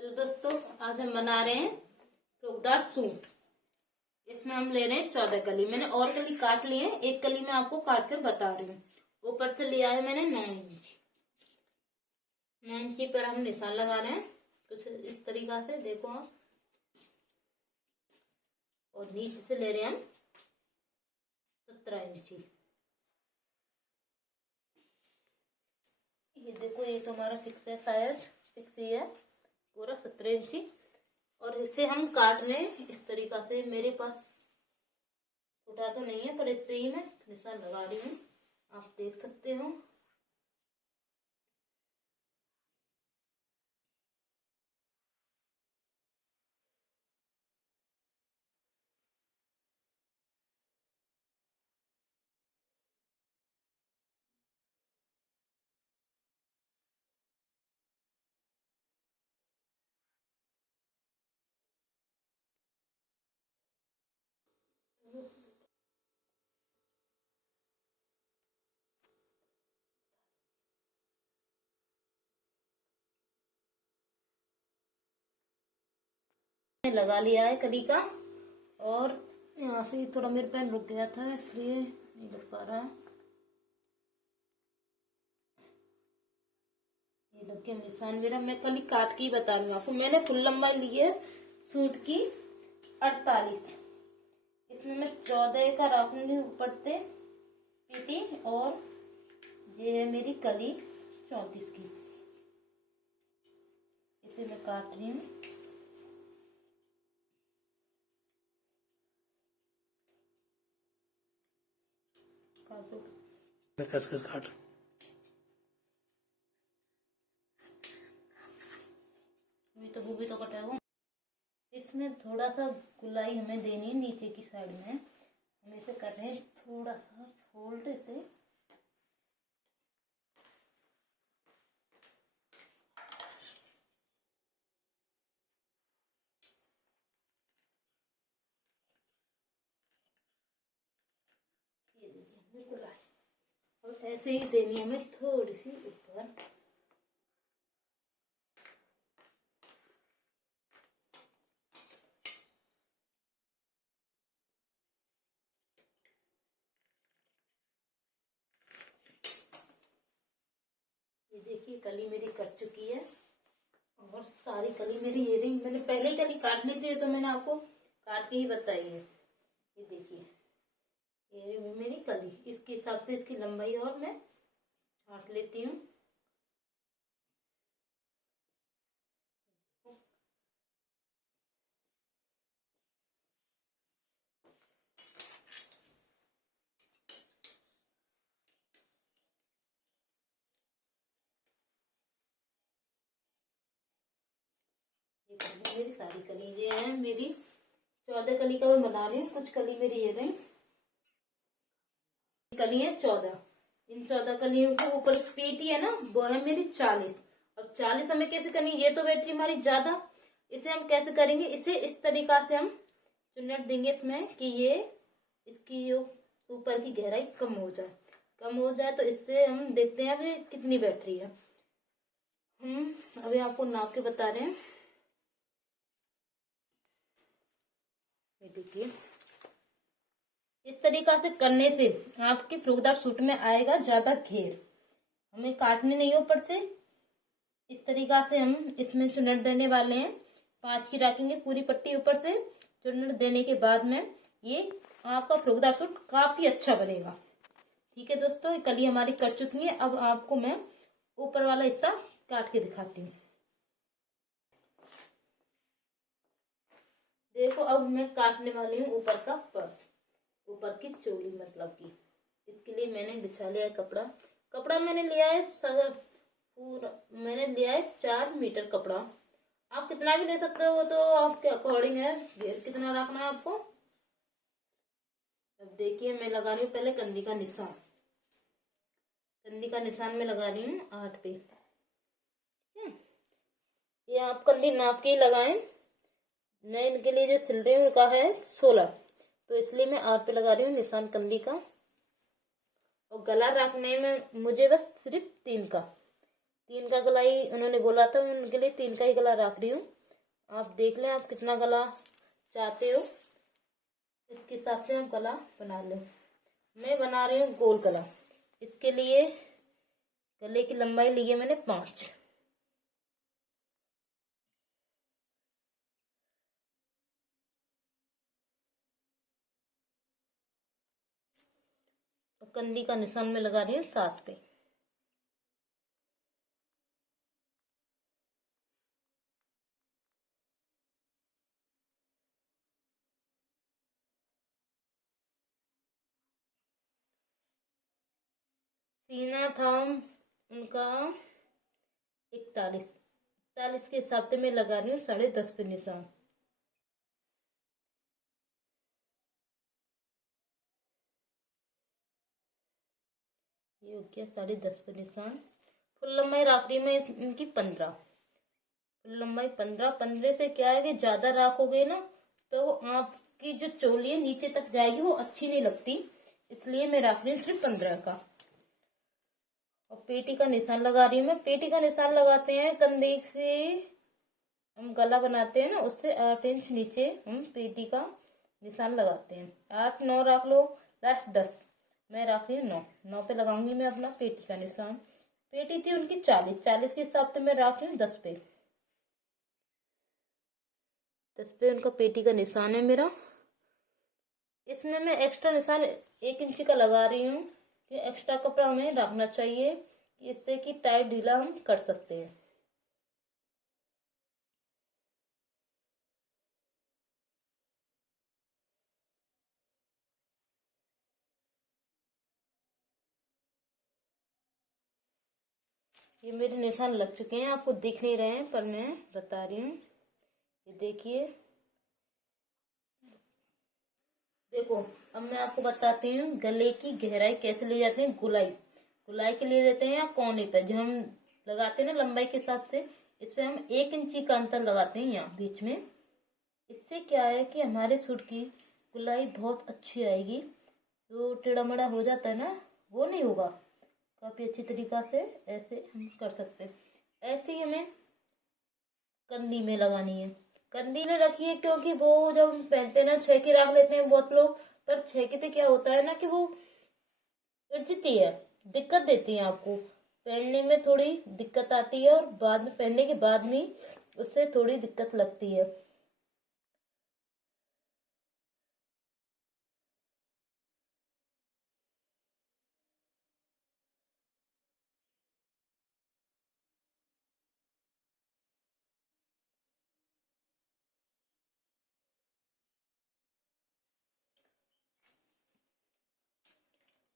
Hello दोस्तों, आज हम बना रहे हैं फ्रॉकदार सूट। इसमें हम ले रहे हैं 14 कली। मैंने और कली काट ली है, एक कली मैं आपको काट कर बता रही हूँ। ऊपर से लिया है मैंने 9 इंची पर हम निशान लगा रहे हैं कुछ इस तरीका से, देखो आप। और नीचे से ले रहे हैं हम 17 इंची। ये देखो, ये तो हमारा फिक्स है, शायद फिक्स ही है पूरा 17 इंची। और इसे हम काट लें इस तरीका से। मेरे पास छोटा तो नहीं है, पर इससे ही मैं निशान लगा रही हूँ, आप देख सकते हो। लगा लिया है कली का। और यहाँ से थोड़ा मेरे पेन रुक गया था, इसलिए नहीं लग पा रहा है। ये लग गया निशान मेरा। मैं कली काट के ही बता रही हूँ आपको। मैंने फुल लंबाई ली है सूट की 48। इसमें मैं 14 का रखूंगी ऊपर से पीटी, और ये है मेरी कली 34 की। इसे मैं काट रही हूँ। कस कस काट। वो भी तो कटा हुआ। इसमें थोड़ा सा गुलाई हमें देनी है नीचे की साइड में। हम इसे कर रहे हैं थोड़ा सा फोल्ड से। ये देखिए गुलाई, और ऐसे ही देनी है हमें थोड़ी सी ऊपर। ये देखिए कली मेरी कट चुकी है, और सारी कली मेरी ये रही। मैंने पहले ही कली काट ली थी, तो मैंने आपको काट के ही बताई है। ये देखिए, ये मेरी कली, इसके हिसाब से इसकी लंबाई और मैं काट लेती हूँ। मेरी सारी कली ये है। मेरी 14 कली का मैं बना रही हूँ। कुछ कली मेरी ये रही, कली है 14। इन 14 कलियों के ऊपर पीटी है ना, वो है मेरी 40। अब 40 हमें कैसे करनी, ये तो बैटरी हमारी ज्यादा। इसे हम कैसे करेंगे, इसे इस तरीका से हम चुन्नट देंगे इसमें कि ये इसकी जो ऊपर की गहराई कम हो जाए। कम हो जाए तो इससे हम देखते हैं अभी कितनी बैटरी है। हम अभी आपको नाप के बता रहे हैं। ये देखिए, इस तरीका से करने से आपके फ्रॉकदार सूट में आएगा ज्यादा घेर। हमें काटने नहीं ऊपर से। इस तरीका से हम इसमें चुन्नट देने वाले हैं। 5 की रखेंगे पूरी पट्टी ऊपर से। चुन्नट देने के बाद में ये आपका फ्रॉकदार सूट काफी अच्छा बनेगा। ठीक है दोस्तों, कली हमारी कट चुकी है। अब आपको मैं ऊपर वाला हिस्सा काट के दिखाती हूँ। देखो, अब मैं काटने वाली हूँ ऊपर का पर्स, ऊपर की चोली मतलब की। इसके लिए मैंने बिछा लिया है कपड़ा। कपड़ा मैंने लिया है पूरा मैंने लिया है 4 मीटर कपड़ा। आप कितना भी ले सकते हो, तो आपके अकॉर्डिंग है घेर कितना रखना है आपको। अब देखिए, मैं लगा रही हूँ पहले कंधी का निशान। कंधी का निशान में लगा रही हूँ 8 पे। ये आप कंधी नाप के ही लगाएं। मैं इनके लिए जो सिल रही हूँ उनका है 16, तो इसलिए मैं 8 पे लगा रही हूँ निशान कंधी का। और गला रखने में मुझे बस सिर्फ 3 3 का गला ही उन्होंने बोला था, उनके लिए 3 का ही गला रख रही हूँ। आप देख लें आप कितना गला चाहते हो, इसके हिसाब से आप गला बना लें। मैं बना रही हूँ गोल गला। इसके लिए गले की लंबाई ली है मैंने 5। और कंदी का निशान में लगा रही हूँ 7 पे। सीना था उनका 41 के हिसाब से मैं लगा रही हूँ 10.5 पे निशान। ये हो गया 10.5 पे निशान। फुल लंबाई रख रही मैं इनकी 15। फुल लंबाई 15 से क्या है कि ज्यादा रखोगे ना तो आपकी जो चोली है नीचे तक जाएगी, वो अच्छी नहीं लगती, इसलिए मैं रख रही हूँ सिर्फ 15 का। और पेटी का निशान लगा रही हूँ मैं। पेटी का निशान लगाते हैं कंधे से हम गला बनाते हैं ना, उससे 8 इंच नीचे हम पेटी का निशान लगाते हैं। 8 9 रख लो, लास्ट 10। मैं रख रही हूँ 9 पे लगाऊंगी मैं अपना पेटी का निशान। पेटी थी उनकी 40 के हिसाब से मैं रख रही हूँ 10 पे। 10 पे उनका पेटी का निशान है मेरा। इसमें मैं एक्स्ट्रा निशान 1 इंच का लगा रही हूँ कि एक्स्ट्रा कपड़ा हमें रखना चाहिए, इससे कि टाइट ढीला हम कर सकते हैं। ये मेरे निशान लग चुके हैं, आपको दिख नहीं रहे हैं पर मैं बता रही हूँ। ये देखिए, देखो अब मैं आपको बताती हूँ गले की गहराई कैसे ली जाती है। गुलाई के लिए लेते हैं या कोने पे जो हम लगाते हैं ना लंबाई के हिसाब से, इस पे हम 1 इंची का अंतर लगाते हैं यहाँ बीच में। इससे क्या है कि हमारे सूट की गुलाई बहुत अच्छी आएगी। जो टेढ़ा मेढ़ा हो जाता है ना, वो नहीं होगा। काफी अच्छी तरीका से ऐसे हम कर सकते हैं। ऐसे ही हमें कंदी में लगानी है। कंदी ने रखी है क्योंकि वो जब हम पहनते हैं ना 6 की रख लेते हैं बहुत लोग, पर 6 की तो क्या होता है ना कि वो उलझती है, दिक्कत देती है आपको पहनने में, थोड़ी दिक्कत आती है और बाद में पहनने के बाद में उससे थोड़ी दिक्कत लगती है।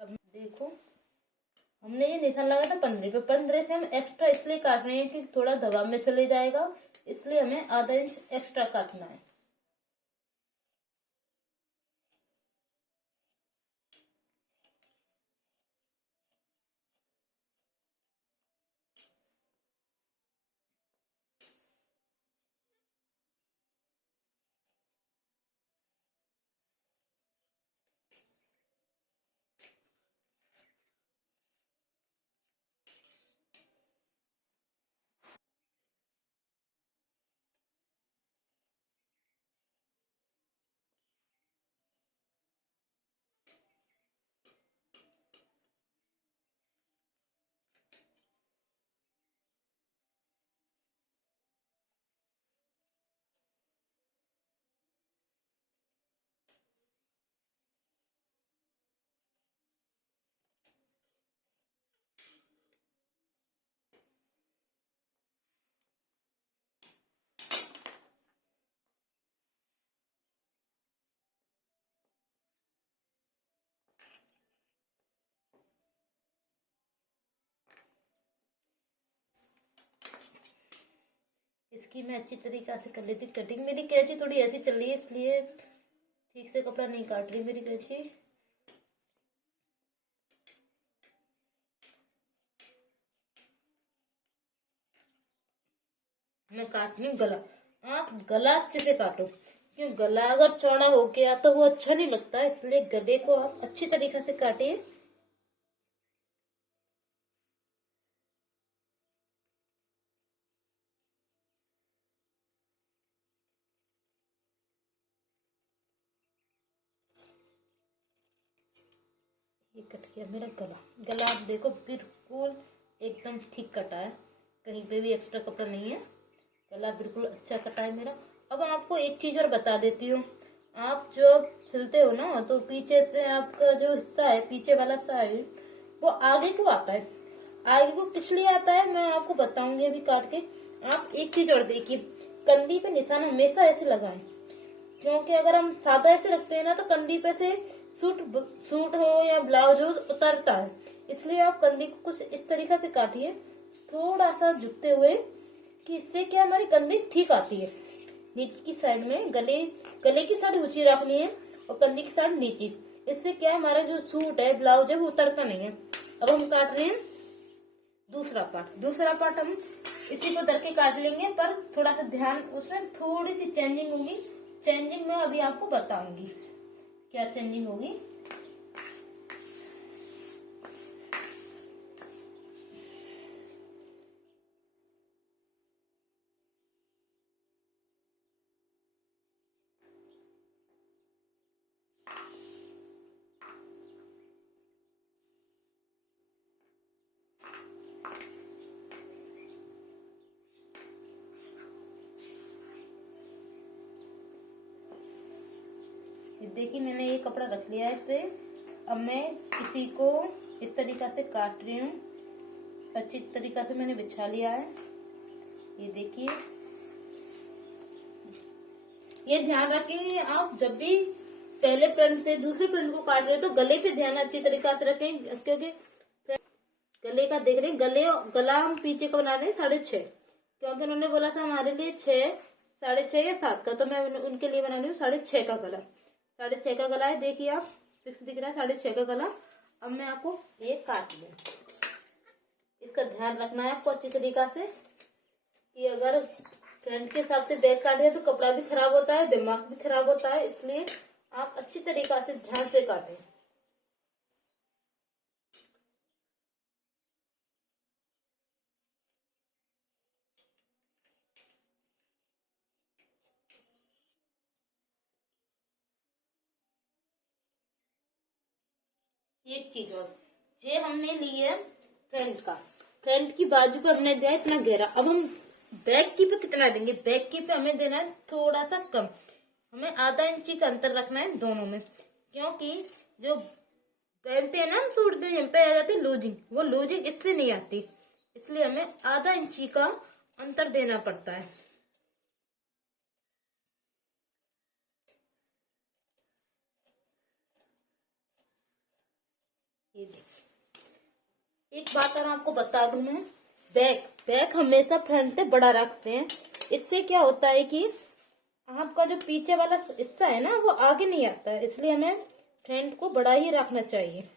अब देखो हमने ये निशान लगाया था 15 पे। 15 से हम एक्स्ट्रा इसलिए काट रहे हैं कि थोड़ा दबाव में चले जाएगा, इसलिए हमें आधा इंच एक्स्ट्रा काटना है। इसकी मैं अच्छी तरीका से कर लेती कटिंग। मेरी कैंची थोड़ी ऐसी चल रही है इसलिए ठीक से कपड़ा नहीं काट रही मेरी कैंची। मैं काट रही हूँ गला। आप गला अच्छे से काटो, क्यों गला अगर चौड़ा हो गया तो वो अच्छा नहीं लगता, इसलिए गले को आप अच्छी तरीके से काटिए। ये कट गया मेरा गला। गला आप देखो बिल्कुल एकदम ठीक कटा है, कहीं पे भी एक्स्ट्रा कपड़ा नहीं है, गला बिल्कुल अच्छा कटा है मेरा। अब आपको एक चीज और बता देती हूँ, आप जो सिलते हो ना तो पीछे से आपका जो हिस्सा है, पीछे वाला साइड, वो आगे क्यों आता है, आगे को पिछले आता है, मैं आपको बताऊंगी अभी काट के। आप एक चीज और देखिए, कंधी पे निशान हमेशा ऐसे लगाएं, क्योंकि अगर हम सादा ऐसे रखते हैं ना तो कंधी पे से सूट हो या ब्लाउज हो उतरता है, इसलिए आप कंधी को कुछ इस तरीके से काटिए, थोड़ा सा झुकते हुए, कि इससे क्या हमारी कंधी ठीक आती है। नीचे की साइड में गले की साइड ऊंची रखनी है और कंधी की साइड नीची, इससे क्या हमारा जो सूट है ब्लाउज है वो उतरता नहीं है। अब हम काट रहे हैं दूसरा पार्ट हम इसी को धर के काट लेंगे, पर थोड़ा सा ध्यान, उसमें थोड़ी सी चेंजिंग होगी, चेंजिंग में अभी आपको बताऊंगी क्या चेंजिंग होगी। देखिए मैंने ये कपड़ा रख लिया है इस पे। अब मैं इसी को इस तरीका से काट रही हूँ, अच्छी तरीका से मैंने बिछा लिया है। ये देखिए, ये ध्यान रखें आप जब भी पहले फ्रंट से दूसरे फ्रंट को काट रहे हो तो गले पे ध्यान अच्छी तरीका से रखें, क्योंकि गले का देख रहे हैं, गला हम पीछे का बना रहे हैं 6.5, क्योंकि उन्होंने बोला था हमारे लिए 6, 6.5 या 7 का, तो मैं उनके लिए बना रही हूँ 6.5 का गला। 6.5 का गला है, देखिए आप फिक्स दिख रहा है 6.5 का गला। अब मैं आपको ये काट लूं, इसका ध्यान रखना है आपको अच्छी तरीका से, कि अगर फ्रंट के हिसाब से बैक काटे तो कपड़ा भी खराब होता है, दिमाग भी खराब होता है, इसलिए आप अच्छी तरीका से ध्यान से काटें। एक चीज और, ये हमने ली है फ्रंट की बाजू पे हमने दिया इतना गहरा, अब हम बैक की पे कितना देंगे, बैक की पे हमें देना है थोड़ा सा कम, हमें आधा इंची का अंतर रखना है दोनों में, क्योंकि जो पहनते हैं ना हम सूट, यहाँ पे आ जाती है लूजिंग, वो लूजिंग इससे नहीं आती, इसलिए हमें आधा इंची का अंतर देना पड़ता है। ये देखिए, एक बात और आपको बता दूं मैं, बैक हमेशा फ्रंट से बड़ा रखते हैं, इससे क्या होता है कि आपका जो पीछे वाला हिस्सा है ना वो आगे नहीं आता है, इसलिए हमें फ्रंट को बड़ा ही रखना चाहिए।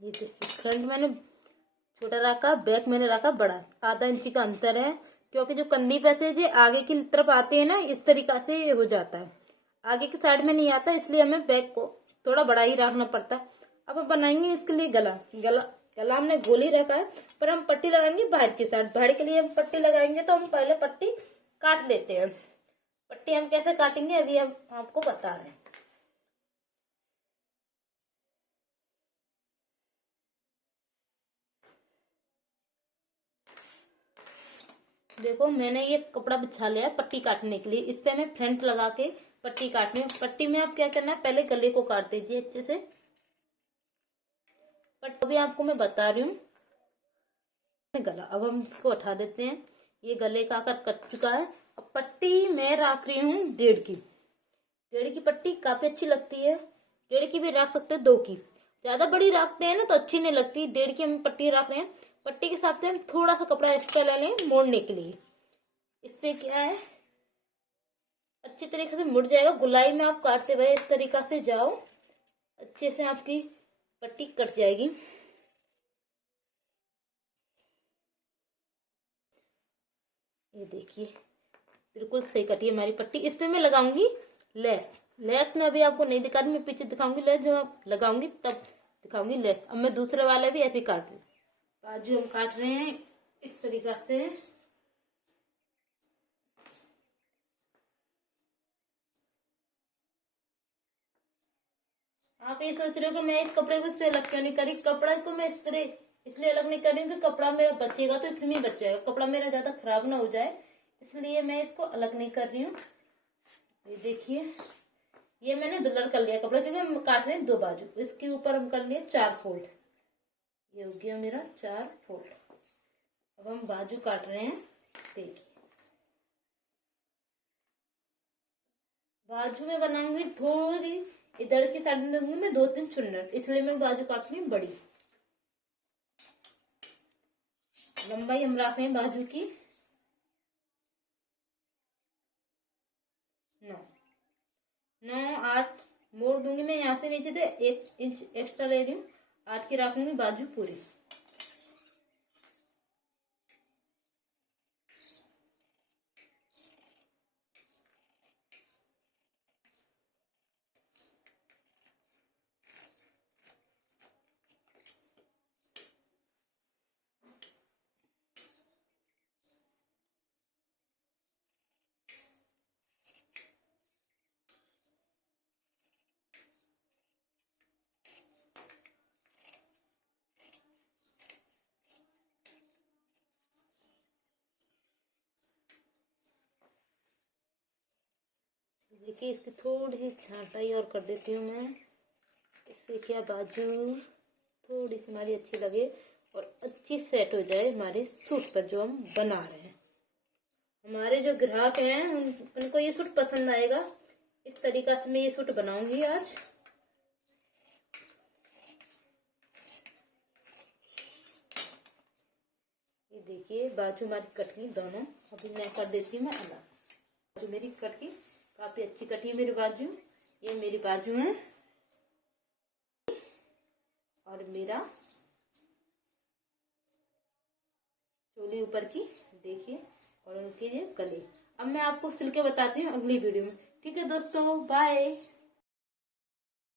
ये देखिए, फ्रंट मैंने छोटा रखा, बैक मैंने रखा बड़ा, आधा इंची का अंतर है, क्योंकि जो कंधी पे से जो आगे की तरफ आते हैं ना इस तरीका से ये हो जाता है, आगे की साइड में नहीं आता, इसलिए हमें बैक को थोड़ा बड़ा ही रखना पड़ता है। अब हम बनाएंगे इसके लिए गला हमने गोल ही रखा है, पर हम पट्टी लगाएंगे बाहर की साइड, बाहर के लिए हम पट्टी लगाएंगे, तो हम पहले पट्टी काट लेते हैं। पट्टी हम कैसे काटेंगे अभी हम आपको बता रहे हैं। देखो मैंने ये कपड़ा बिछा लिया पट्टी काटने के लिए, इस पे हमें फ्रंट लगा के पट्टी काटनी है। पट्टी में आप क्या करना है, पहले गले को काट दीजिए अच्छे से, बट अभी आपको मैं बता रही हूँ गला। अब हम इसको उठा देते हैं, ये गले का आकर कट चुका है। अब पट्टी मैं रख रही हूँ 1.5 की पट्टी काफी अच्छी लगती है, 1.5 की भी रख सकते हैं, 2 की, ज्यादा बड़ी रखते हैं ना तो अच्छी नहीं लगती, 1.5 की हम पट्टी रख रहे हैं। पट्टी के साथ हम थोड़ा सा कपड़ा एक्स्ट्रा ले लें मोड़ने के लिए, इससे क्या है अच्छी तरीके से मुड़ जाएगा। गुलाई में आप काटते हुए इस तरीका से जाओ, अच्छे से आपकी पट्टी कट जाएगी। ये देखिए बिल्कुल सही कटी है हमारी पट्टी। इस पे मैं लगाऊंगी लेस। लेस में अभी आपको नहीं दिखा रही, मैं पीछे दिखाऊंगी लेस, जब लगाऊंगी तब दिखाऊंगी लेस। अब मैं दूसरे वाले भी ऐसे काट लूँ। बाजू हम काट रहे हैं इस तरीका से। आप ये सोच रहे हो कि मैं इस कपड़े को इससे अलग क्यों नहीं करी। कपड़ा को मैं इस तरह इसलिए अलग नहीं कर रही हूँ कि कपड़ा मेरा बचेगा तो इसमें बच जाएगा, कपड़ा मेरा ज्यादा खराब ना हो जाए, इसलिए मैं इसको अलग नहीं कर रही हूँ। ये देखिए ये मैंने दुलर कर लिया कपड़ा, क्योंकि हम काट रहे हैं 2 बाजू। इसके ऊपर हम कर लिए 4 फोल्ड। ये हो गया मेरा 4 फोल्ड। अब हम बाजू काट रहे हैं। देखिए बाजू में बनाऊंगी थोड़ी, इधर की साइड में दूंगी मैं 2-3 चुन्नट, इसलिए मैं बाजू काट रही हूँ बड़ी। लंबाई हम रख रहे हैं बाजू की 9-8 मोड़ दूंगी मैं यहाँ से नीचे से 1 इंच एक्स्ट्रा ले रही हूँ। 8 की रखूंगी बाजू पूरी। देखिए इसकी थोड़ी सी छांटाई और कर देती हूँ मैं, इससे क्या बाजू थोड़ी सी हमारी अच्छी लगे और अच्छी सेट हो जाए हमारे सूट पर जो हम बना रहे हैं। हमारे जो ग्राहक हैं उनको ये सूट पसंद आएगा। इस तरीका से मैं ये सूट बनाऊंगी आज। ये देखिए बाजू हमारी कट गई दोनों। अभी मैं कर देती हूँ मैं अलग। बाजू मेरी कट गई, काफी अच्छी कटी है मेरी बाजू। ये मेरी बाजू है और मेरा चोली ऊपर की देखिए, और उनके ये गले। अब मैं आपको सिल के बताती हूँ अगली वीडियो में। ठीक है दोस्तों, बाय।